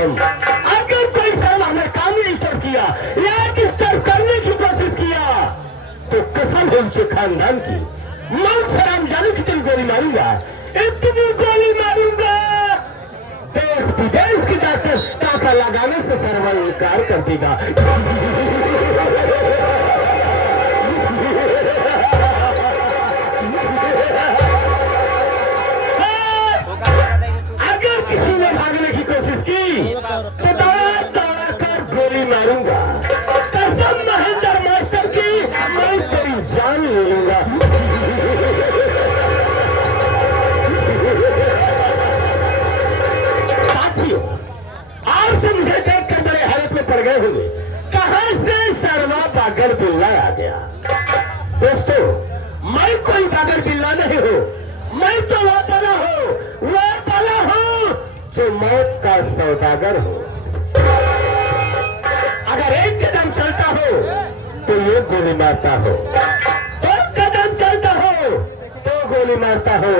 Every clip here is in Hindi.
कसम, अगर कोई शर्म हमें काम डिस्टर्ब किया या डिस्टर्ब करने की कोशिश किया तो कसम है उसके खानदान की, मैं सलाम जानू की तेरी गोली मारूंगा, इतनी गोली मारूंगा देश विदेश की डॉक्टर टाका लगाने से सर्वर इनकार कर देगा। अगर किसी ने भागने की कोशिश की तो दौड़ा दौड़ा कर गोली मारूंगा, कसम महेंद्र मास्टर की, मैं तेरी जान ले लूंगा। साथियों, आपसे मुझे देखकर बड़े हैरत में पड़ गए होंगे, कहां से सर्वा बागर बिल्ला आ गया। दोस्तों, मैं कोई बागर बिल्ला नहीं हूं, मैं तो वो पला हूं जो मौत का सौदागर हो। अगर एक कदम चलता हो तो ये गोली मारता हो, दो कदम चलता हो तो गोली मारता हो,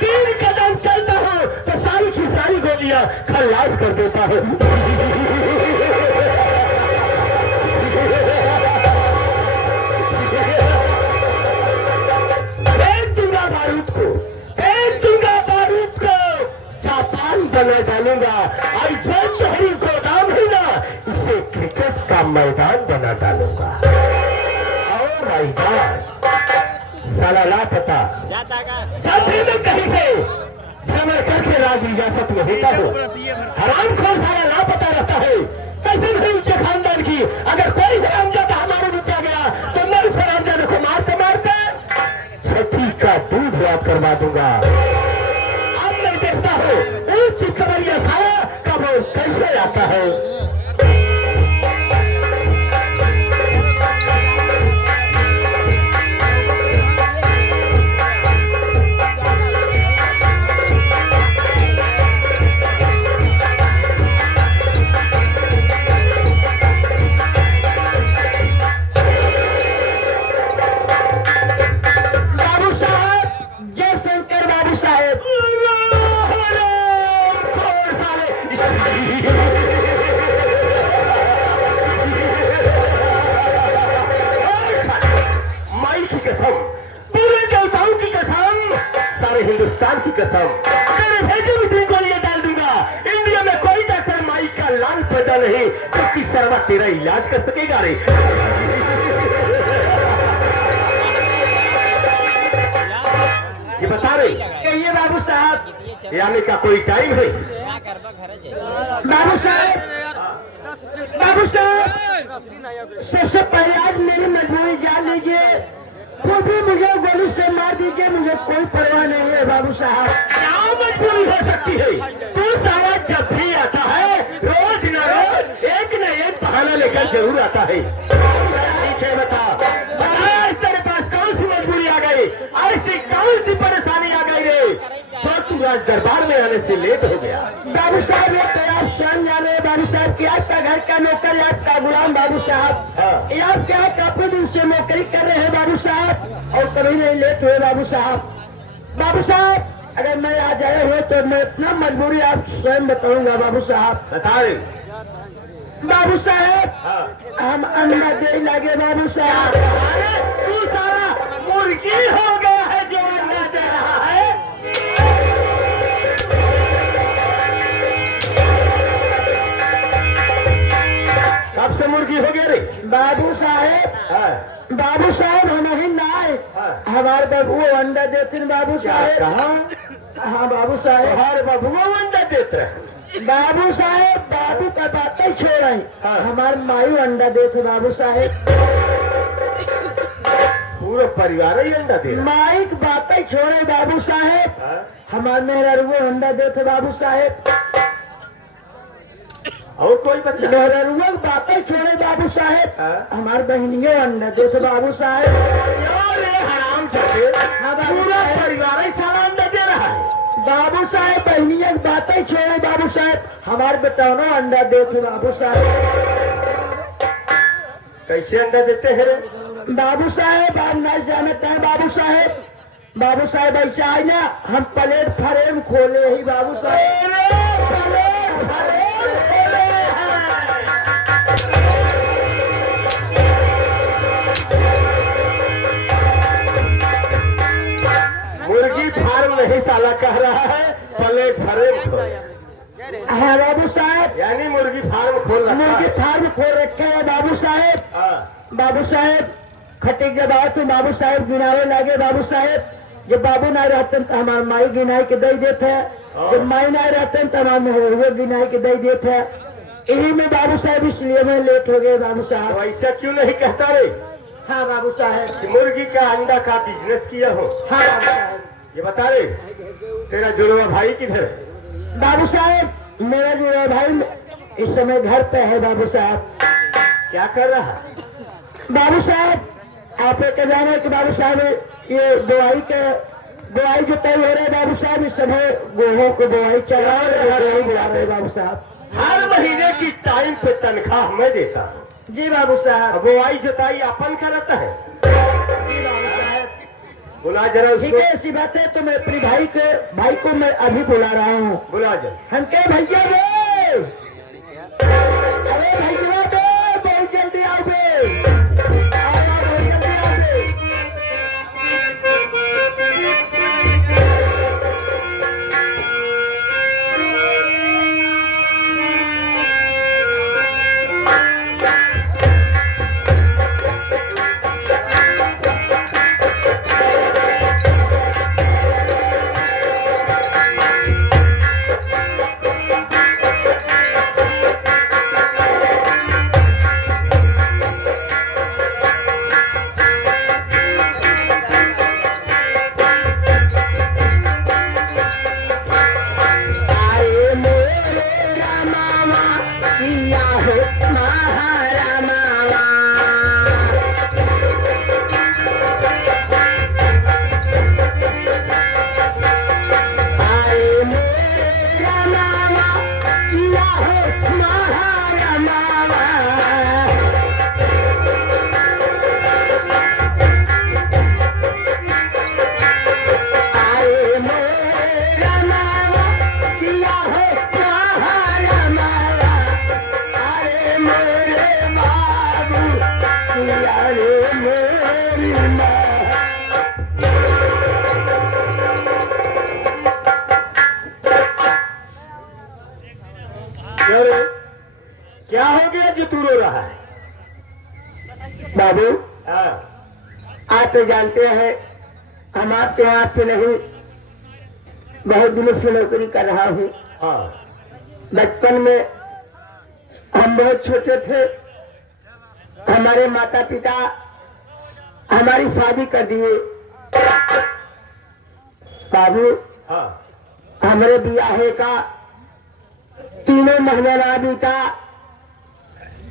तीन कदम चलता हो तो सारी की सारी गोलियां खल्लास कर देता हो। बना डालूंगा और जो शहरी गोदाम है ना, इसे क्रिकेट का मैदान बना डालूंगा। और माय गॉड, साला लापता जाते में कहीं से भ्रमण करके राज रियासत में होता हो, हरामखोर साला लापता रहता है। कैसे नहीं उसके खानदान की, अगर कोई हरामजादा हमारे बीच आ गया तो मैं उस हरामजादे को मारते मारते छठी का दूध याद करवा दूंगा। अब मैं देखता हूँ चिकबरिया साला कब कैसे आता है। बाबू साहब, जय शंकर बाबू साहब। माई की कसम, पूरे देवताओं की कसम, सारे हिंदुस्तान की कसम, तेरे भेजे में तीन गोलियां डाल दूंगा। इंडिया में कोई डॉक्टर माई का लाल पैदा नहीं क्योंकि सर्वा तेरा इलाज कर सकेगा रे। ये बता रहे कहिए बाबू साहब, यानी का कोई टाइम है? बाबू साहब, बाबू साहब, सबसे पहले आज मेरी मजबूरी जान लीजिए, कोई भी मुझे गोली से मार दीजिए, मुझे कोई परवाह नहीं है बाबू साहब। क्या मजबूरी हो सकती है? तू सारा जब भी आता है रोज न रोज एक न एक बहाना लेकर जरूर आता है। ठीक है, बता तेरे पास कौन सी मजबूरी आ गई, ऐसी कौन सी परेशानी आ गई रे तो तू आज दरबार में आने से लेट हो गया? बाबू साहब, ये तो आप स्वयं जाने बाबू साहब कि आपका घर का नौकर, आपका गुलाम बाबू साहब, आप क्या काफी दिन से नौकरी कर रहे हैं बाबू साहब और कभी नहीं लेट हुए बाबू साहब। बाबू साहब, अगर मैं आज आए हुए तो मैं इतना मजबूरी आप स्वयं बताऊंगा बाबू साहब। बता रहे बाबू साहब, हम अंडा दे लगे बाबू साहब। तू सारा मुर्गी हो गया है जो अंडा दे रहा है। कब से मुर्गी हो गया रे बाबू साहेब? बाबू साहेब, हम ही ना आए, हमारे बाबू अंडा देते बाबू साहेब। हाँ बाबू साहेब, हमारे बाबू अंडा देते हैं। बाबू साहेब, बाबू का बात ही छोड़ रहे, हमारे मायू अंडा देते बाबू साहेब। पूरा परिवार ही अंडा दे। माई की बात ही छोड़े बाबू साहेब, हमारे मेहरा वो अंडा देते बाबू साहेब। और कोई बच्चा मेहरा बात ही छोड़े बाबू साहेब, हमारे बहनियों अंडा देते बाबू साहेब। हराम चले, पूरा परिवार ही सारा अंडा दे रहा है बाबू साहेब। बहनियों की बात ही छोड़े बाबू साहेब, हमारे बताओ ना अंडा देते बाबू साहेब। कैसे अंडा देते हैं बाबू साहेब? आप नहीं जानते हैं बाबू साहेब। बाबू साहेब ऐसा है ना, हम प्लेट फ्रेम खोले ही बाबू साहेब। हाँ बाबू साहब, यानी मुर्गी फार्म खोल रखा मुर्गी है। फार्म खोल रखे है बाबू साहेब। हाँ, बाबू साहेब खटे के बाद तो बाबू साहेब गिनावे लगे। बाबू साहेब जब बाबू ना रहते तो हमारे माई गिनाई के दे देते हैं, जब माई ना रहते तो हमारे गिनाई के दे देते हैं। यही में बाबू साहब इसलिए मैं लेट हो गए बाबू तो साहब। ऐसा क्यों नहीं कहता रे हाँ बाबू साहेब। कि मुर्गी का अंडा का बिजनेस किया हो? हाँ बाबू साहेब। ये बता रे, तेरा जुड़वा भाई किधर है? बाबू साहेब मेरा जो है भाई इस समय घर पे है बाबू साहब। क्या कर रहा है? बाबू साहब आप एक जाने कि बाबू साहब ये बुआई जो तय हो रहा है बाबू साहब, इस समय गेहूं को बुआई चला रहे बुला रहे बाबू साहब। हर महीने की टाइम पे तनख्वाह मैं देता हूँ। जी बाबू साहब। बुआई जुताई अपन करता है। जी बाबू साहब। बुला जरा ठीक उसको। है, ऐसी बात है तो मैं अपने भाई को मैं अभी बुला रहा हूँ। बुला जरा। हम के भैया बे, अरे भैया बे बहुत जल्दी आओ बे, आओ बहुत जल्दी आओ बे। क्या हो गया जो तू रो रहा है? बाबू हाँ, आप तो जानते हैं हम आपके यहाँ से नहीं, बहुत दिनों से नौकरी कर रहा हूँ। हाँ, बचपन में हम बहुत छोटे थे, हमारे माता पिता हमारी शादी कर दिए। बाबू हाँ, हमारे ब्याहे का 3 महीना ना बीता,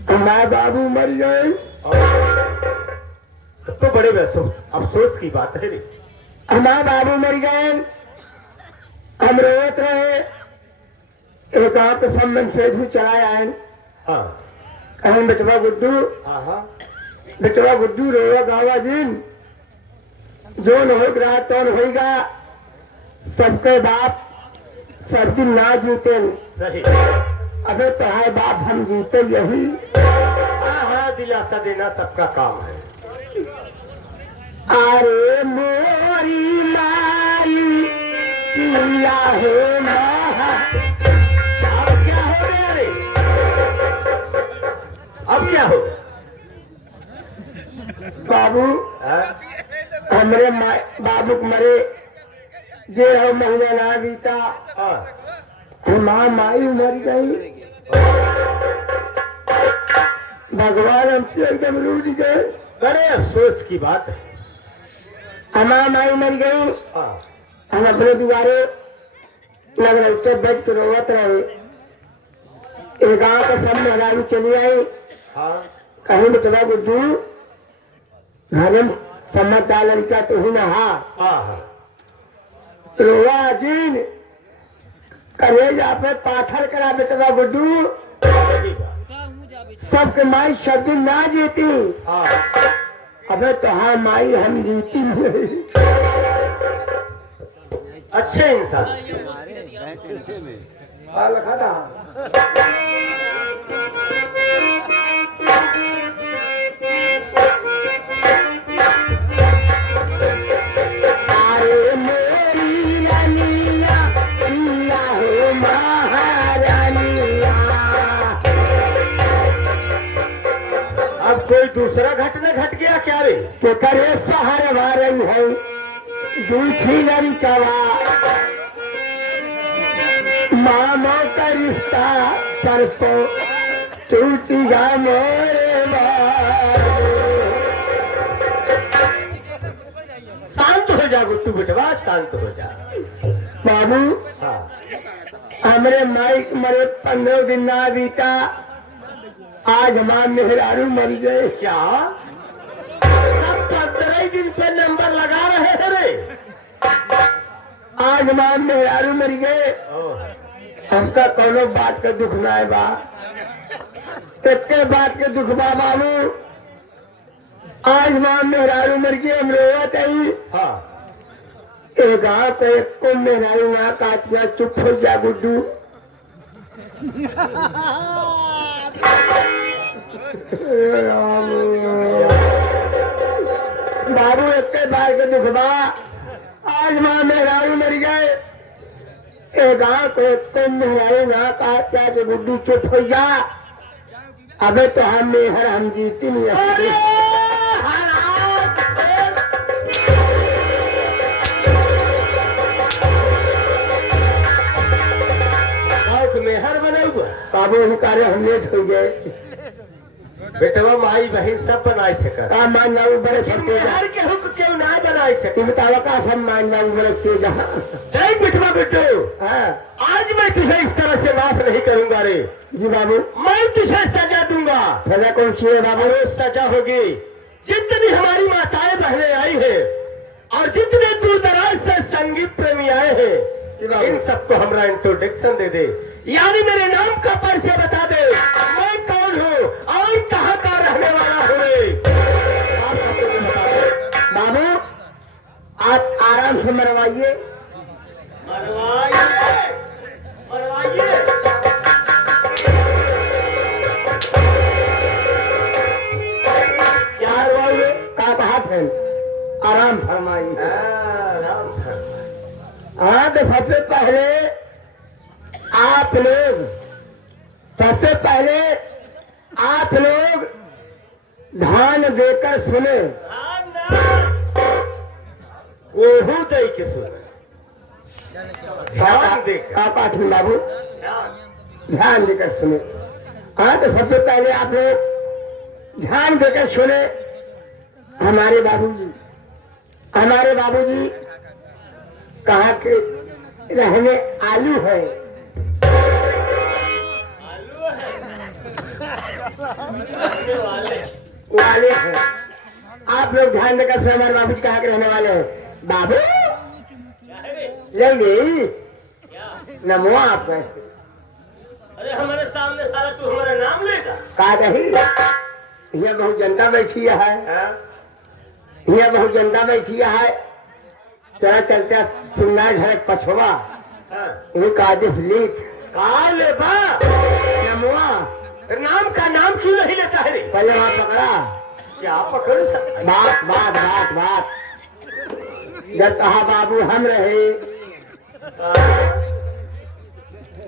हमारे बाबू मर गए। तो बड़े अफसोस की बात है रे। हमारे बाबू मर गए, हम रोत रहे। एक आप संबंध से भी चलाया है। हाँ, कहीं बचवा गुड्डू, हाँ, हाँ, बचवा गुड्डू रोवा गावा दिन जो न होगा तो न होगा, सबके बाप सब दिन ना जीते। सही। अबे तो है बाप हम जीते यही। हाँ, हाँ, दिलासा देना सबका काम है। अरे मोरी मारी किया है महा। अब क्या हो गया रे? अब क्या हो गया? बाबू हाँ? हमरे बाबू को मरे जे हो महीना ना बीता, हाँ, माँ माई मर गई। भगवान हमसे एकदम रूठ गए। बड़े अफसोस की बात है। हमारा माई मर गई, हाँ, हम अपने दुआरे लग रहे उससे बच के रोवत रहे। एक गाँव का सब महाराज चली आई, हाँ, कहीं बतवा गुड्डू घर में सम्मत डाल क्या तो ही ना। हाँ हाँ, रोवा जीन करेज आप पाथर करा बेटवा गुड्डू, सही बात। सबके माई शब्द ना जीती। हाँ, अबे तो हाँ माई हम जीती नहीं। अच्छे इंसान। अरे मेरी रानिया पिया हो महारानी। कोई दूसरा घटना घट गया क्या रे? के करे सहारे भा रही है दूसरी लड़कवा मामा का रिश्ता परसों टूटिया मोरे शांत हो जा गुट्टू बेटवा, शांत हो जा। बाबू हाँ हमरे माइक मरे 15 दिन ना बीता, आज हमारे मेहरारू मर गए। क्या सब 15 दिन पे नंबर लगा रहे हैं रे? आज हमारे मेहरारू मर गए, हमका कोनो बात का दुख ना है बा, इतने बात के दुख बा बाबू। आज हमारे मेहरारू मर गए, हम रोवत आई। हाँ एक गाँव को एक को मेहरारू ना काट गया, चुप हो जा गुड्डू। बाबू इतने बार के दुख बा, आज माँ मेहरारू मर गए, एक गाँव को एक को मेहरारू ना काट गया कि गुड्डू चुप हो जा। अबे तो हम मेहर हम जीती नहीं है। मेहर बने हुआ बाबू हम कार्य हम लेट हो गए। बेटवा माई बहन सब बनाए सकर का मान जाऊ बड़े सबके मेहर के हुक क्यों ना बनाए सके? तुम बतावा का सब मान जाऊ बड़े के जहाँ। नहीं बेटवा बेटो, हाँ आज मैं तुझे इस तरह से माफ नहीं करूंगा रे। जी बाबू। मैं तुझे सजा दूंगा। सजा कौन सी है बाबू? अरे सजा होगी, जितनी हमारी माताएं बहनें आई है और जितने दूर दराज से संगीत प्रेमी आए हैं, इन सबको हमारा इंट्रोडक्शन दे दे, यानी मेरे नाम का परिचय बता दे, मैं कौन हूँ और कहाँ का रहने वाला हूँ रे। आप सबको ये बता दो। बाबू आप आराम से मरवाइए। मरवाइए मरवाइए। क्या मरवाइए? का कहा थे? आराम फरमाइए। हाँ तो सबसे पहले आप लोग ध्यान देकर सुने। ओहू दे के सुने, ध्यान देकर। आप आठवीं बाबू ध्यान देकर सुने। हाँ तो सबसे पहले आप लोग ध्यान देकर सुने। हमारे बाबूजी कहाँ के रहने आलू है। वाले हैं। आप लोग ध्यान देकर सुने। हमारे बाबूजी कहाँ के रहने वाले हैं? बाबू जल्दी नमो आप। अरे हमारे सामने सारा तू हमारा नाम लेगा? का कही ये बहुत जनता बैठी है, ये बहुत जनता बैठी है। चला चलते सुनना घर पछवा कादिश लीट कहा ले बा नमुआ नाम का नाम क्यों नहीं लेता है रे? पहले वहां पकड़ा। क्या पकड़ सकता? बात बात बात बात जब कहा बाबू हम रहे।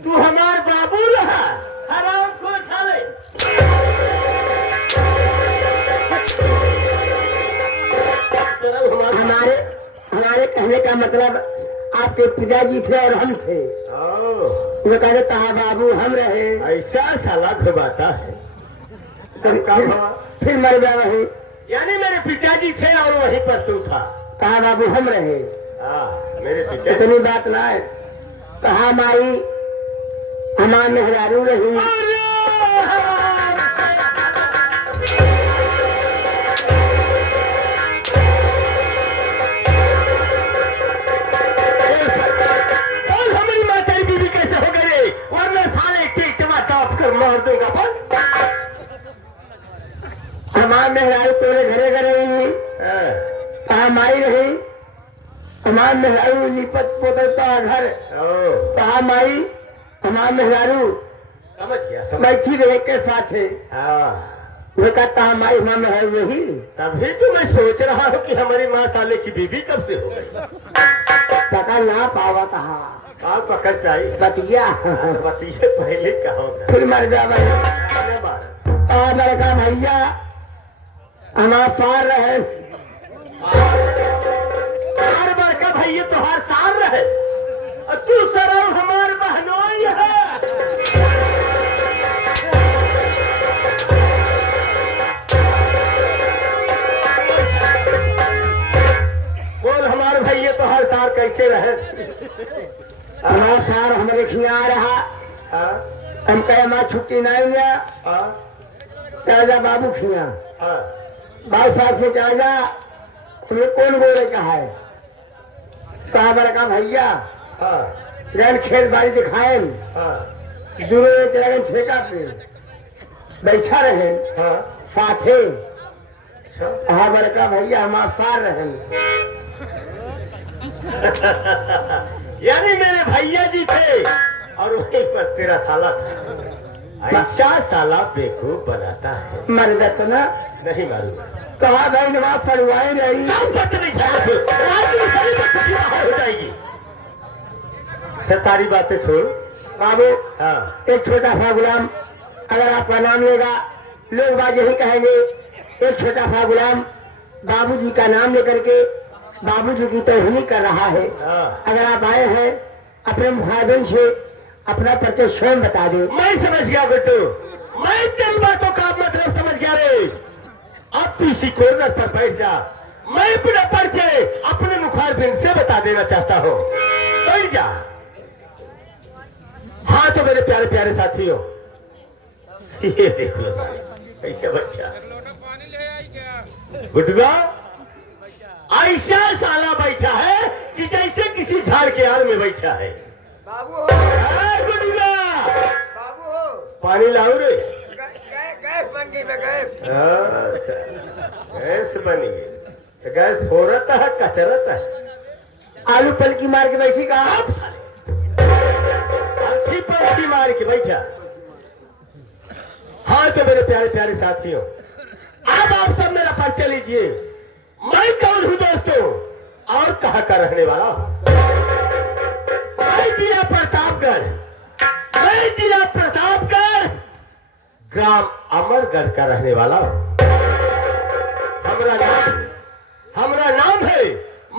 तू हमार बाबू रहा, हराम खोर साले। हमारे कहने का मतलब आपके पिताजी थे और हम थे। वो कहते कहा बाबू हम रहे। ऐसा साला घुमाता है। फिर मर गया वही। यानी मेरे पिताजी थे और वहीं पर तू था। कहा बाबू हम रहे। मेरे पिता इतनी बात ना है। कहा माई हमारे मेहरारू रही। हमारी माता बीवी कैसे हो गए? वरना साले केक टमाटर कर मार दूंगा। हमारे मेहरारू तोरे घरे घरे रही। कहा माई रही। हमारे मेहरारू लिपत पोतता घर। कहा माई हमारे मेहरारू समझ गया बैठी रहे के साथ है। वो कहता हमारी माँ मेहरारू रही। तभी तो मैं सोच रहा हूँ कि हमारी माँ साले की बीवी कब से हो गई। पकड़ ना पावा कहा। आप पकड़ पाई? बतिया बतिया पहले कहा फिर मर गया भाई। मेरे कहा भैया हमारा सार रहे। हर बड़का भैया तुहार सार रहे और तू सरव हमार बहनोई है। बोल हमारे भैया तुहार सार कैसे रहे? हमारा सार हमारे खिया रहा। हाँ? हम कहे हमारा छुट्टी नहीं लिया। हाँ? चाचा बाबू खिया हाँ? भाई साहब से चाचा तुम्हें कौन बोले कहा है? कहा बड़का भैया हाँ? गैन खेत बाड़ी दिखाए हाँ? दूर चला गए ठेका पे बैठा रहे हाँ? साथे। हाँ बड़का भैया हमारा सार रहे। यानी मेरे भैया जी थे और वहीं पर तेरा साला था। ऐसा साला बेवकूफ बनाता है। मर जाता ना नहीं मालूम। कहा भाई नवाज पढ़वाए नहीं। काम करते नहीं जाए थे। आज की सारी बच्चियां हो जाएगी। अच्छा सारी बातें छोड़ बाबू हाँ एक छोटा सा गुलाम अगर आपका नाम लेगा लोग बात यही कहेंगे एक छोटा सा गुलाम बाबूजी का नाम लेकर के बाबूजी की तौहीन कर रहा है। हाँ अगर आप आए हैं अपने मुखाबिन से अपना परिचय स्वयं बता दे। मैं समझ गया बेटू। मैं तेरी बातों का मतलब समझ गया रे। अब तू इसी कॉर्नर पर बैठ जा। मैं अपना परिचय अपने मुखारबिन से बता देना चाहता हूँ। बैठ जा। हाँ तो मेरे प्यारे प्यारे साथियों ये देख लो कैसे बच्चा गुटगा ऐसा साला बैठा है कि जैसे किसी झाड़ के आड़ में बैठा है। बाबू हो गुटगा बाबू हो पानी लाओ रे। गैस बन गई मैं गैस। अच्छा, गैस बनी तो गैस फोरत है कचरत है। आलू पलकी मार के बैठी कहा आप साले अच्छी पलटी मार के बैठा। हाँ तो मेरे प्यारे प्यारे साथियों अब आप सब मेरा परिचय लीजिए। मैं कौन हूँ दोस्तों और कहाँ का रहने वाला हूँ? मैं जिला प्रतापगढ़। मैं जिला प्रतापगढ़ ग्राम अमरगढ़ का रहने वाला हूँ। हमारा नाम है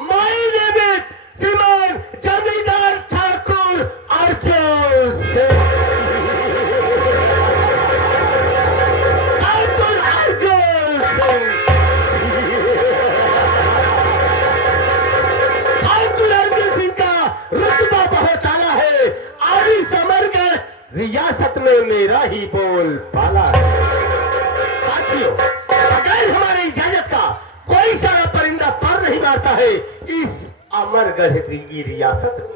माय नेम इज श्रीमान जमींदार ठाकुर अर्जुन सिंह। रुतबा बहुत आला है और इस अमरगढ़ रियासत में मेरा ही बोल पाला है। साथियों अगर हमारे इजाजत का कोई सारा परिंदा पर नहीं मारता है इस अमरगढ़ की रियासत में।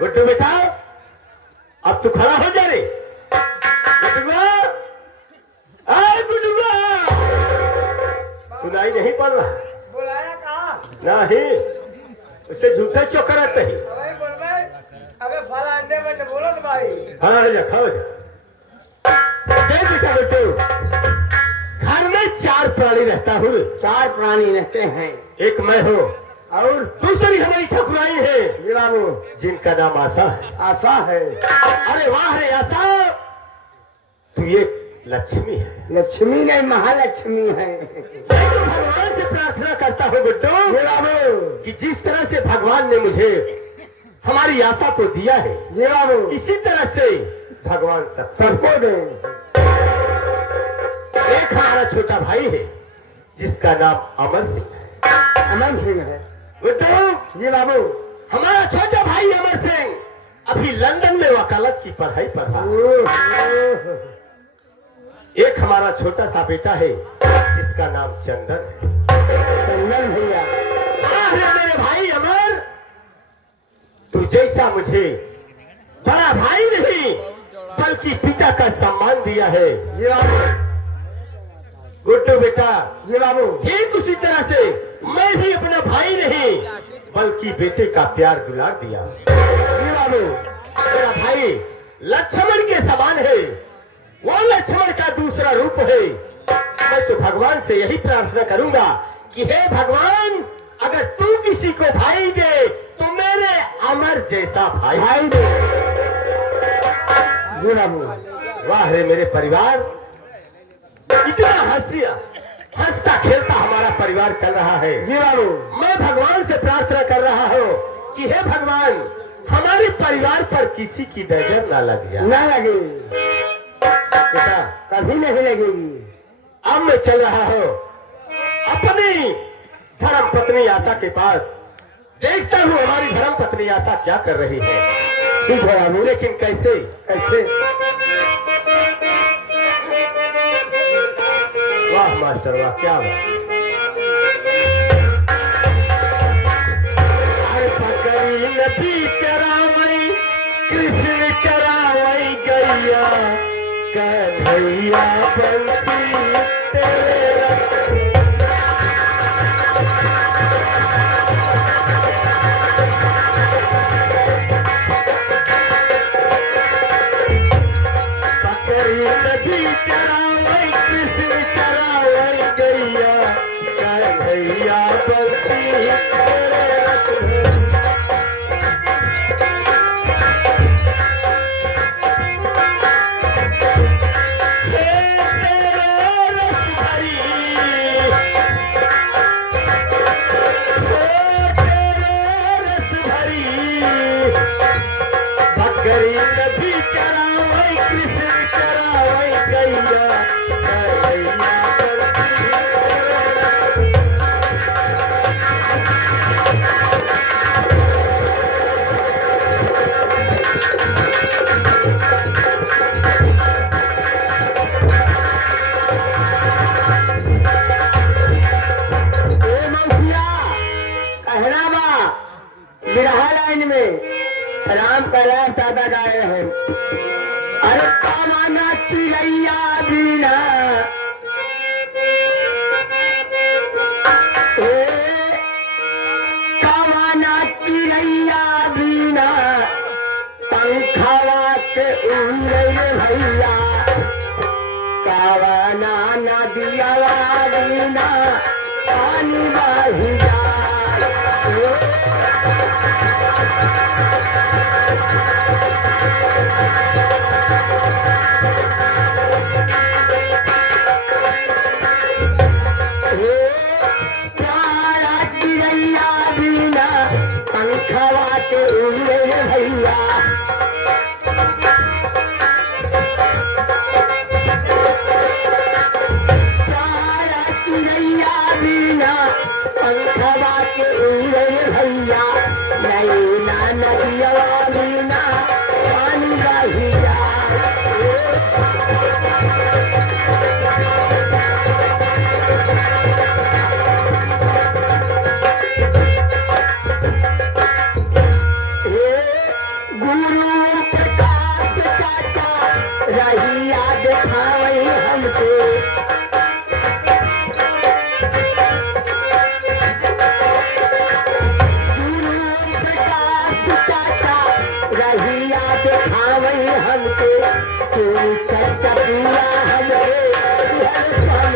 गुड्डू बेटा अब तू खड़ा हो जा रे। गुड्डुआ गुड्डुआ सुनाई नहीं पड़ रहा? बुलाया कहा नहीं उसे झूठा चौकराते ही। वही बोल भाई अबे फला अंडे बंडे बोलो तो भाई। हाँ जा खाओ जा। देख बेटा बेटू घर में 4 प्राणी रहता हूँ। 4 प्राणी रहते हैं। एक मैं हूँ और दूसरी हमारी ठकुराई है जी बाबू जिनका नाम आशा है। आशा है। अरे वाह रे आशा तू ये लक्ष्मी है। लक्ष्मी नहीं महालक्ष्मी है। मैं तो भगवान से प्रार्थना करता हूँ गुड्डू जी बाबू कि जिस तरह से भगवान ने मुझे हमारी आशा को दिया है जी बाबू इसी तरह से भगवान सबको दे। एक हमारा छोटा भाई है जिसका नाम अमर सिंह है। अमन सिंह है। गुड्डू जी बाबू हमारा छोटा भाई अमर सिंह अभी लंदन में वकालत की पढ़ाई कर रहा है। एक हमारा छोटा सा बेटा है जिसका नाम चंदन है। चंदन भैया अरे मेरे भाई अमर तू जैसा मुझे बड़ा भाई नहीं बल्कि पिता का सम्मान दिया है। जी बाबू गुड्डू बेटा जी बाबू ठीक उसी तरह से मैं भी अपना भाई नहीं बल्कि बेटे का प्यार दुलार दिया। जी बाबू मेरा भाई लक्ष्मण के समान है। वो लक्ष्मण का दूसरा रूप है। मैं तो भगवान से यही प्रार्थना करूंगा कि हे भगवान अगर तू किसी को भाई दे तो मेरे अमर जैसा भाई दे। जी बाबू वाह रे मेरे परिवार इतना हंसिया हंसता खेलता हमारा परिवार चल रहा है। जी बाबू। मैं भगवान से प्रार्थना कर रहा हूँ कि हे भगवान, हमारे परिवार पर किसी की नजर ना लग जाए। ना लगे बेटा, कभी नहीं लगेगी। अब मैं चल रहा हूँ अपनी धर्म पत्नी आशा के पास, देखता हूँ हमारी धर्म पत्नी आशा क्या कर रही है। ठीक है बाबू। लेकिन कैसे कैसे? वाह मास्टर वाह, क्या बात। अरे पकड़ी नदी चरावई कृष्ण चरावई गैया कन्हैया बंसी तेरा। पकड़ी नदी चरावई कृष्ण चरावई गैया कन्हैया बंसी तेरा। बकरी नदी चरावई कृष्ण चरावई गैया कन्हैया ए मौसिया, कहना बा बिरहा लाइन में राम कैलाश दादा गाए हैं। अरे कामाना चिड़ैया बिना कामाना चिड़ैया बिना पंखवा के उड़े भैया, कावना नदिया बिना पानी बही जाए। प्यारा चिड़ैया बिना पंखवा के उड़े भैया, प्यारा चिड़ैया बिना पंखवा के उड़े भैया, नैना नदिया बिना पानी बही जाए। गुरु प्रकाश चाचा रहिया दिखाई हमको, गुरु प्रकाश चाचा रहिया दिखाई हमको, सुन चाचा पूरा हमरे हर साल